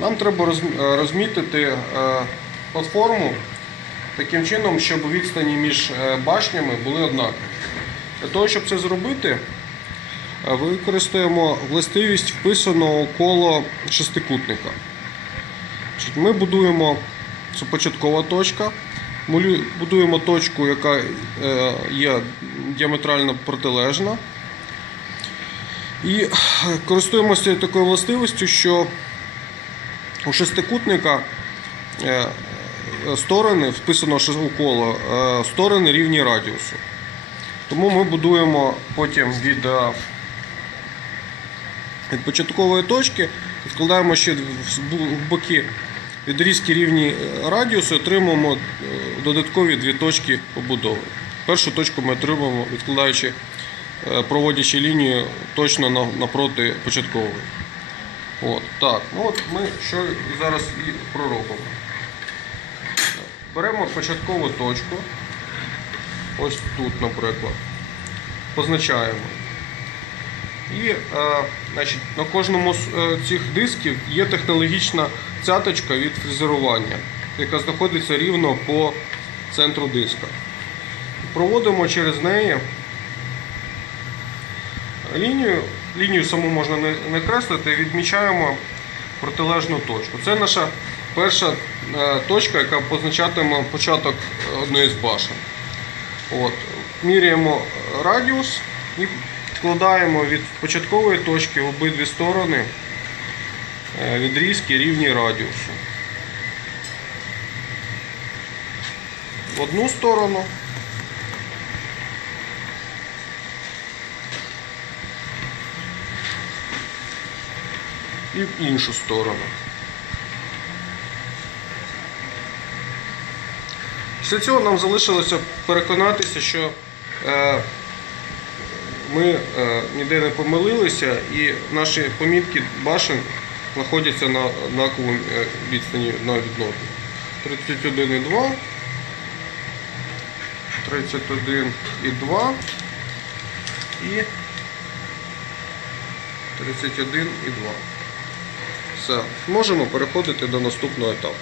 Нам треба е, розмітити е, платформу таким чином, щоб відстані між е, башнями були однакові. Для того, щоб це зробити, використаємо властивість вписаного коло шестикутника. Ми будуємо це початкова точка. Будуємо точку, яка є діаметрально протилежна. І користуємося такою властивістю, що у шестикутника е, сторони, вписано у коло, е, сторони рівні радіусу. Тому ми будуємо потім від, е, від початкової точки, відкладаємо ще в боки відрізки рівні радіусу, отримуємо додаткові дві точки побудови. Першу точку ми отримуємо, відкладаючи, проводячи лінію точно на- напроти початкової. От, так, ну от ми що зараз і проробимо. Беремо початкову точку, ось тут, наприклад, позначаємо. І е, значить, на кожному з е, цих дисків є технологічна цяточка від фрезерування, яка знаходиться рівно по центру диска. Проводимо через неї лінію. Лінію саму можна не, креслити, відмічаємо протилежну точку. Це наша перша е, точка, яка позначатиме початок одної з башен. От. Міряємо радіус і вкладаємо від початкової точки обидві сторони е, відрізки рівні радіусу. В одну сторону і в іншу сторону. Після цього нам залишилося переконатися, що е, ми е, ніде не помилилися і наші помітки башен знаходяться на однаковому е, відстані одна від 31,2, 31,2 і 31,2. Все, можемо переходити до наступного етапу.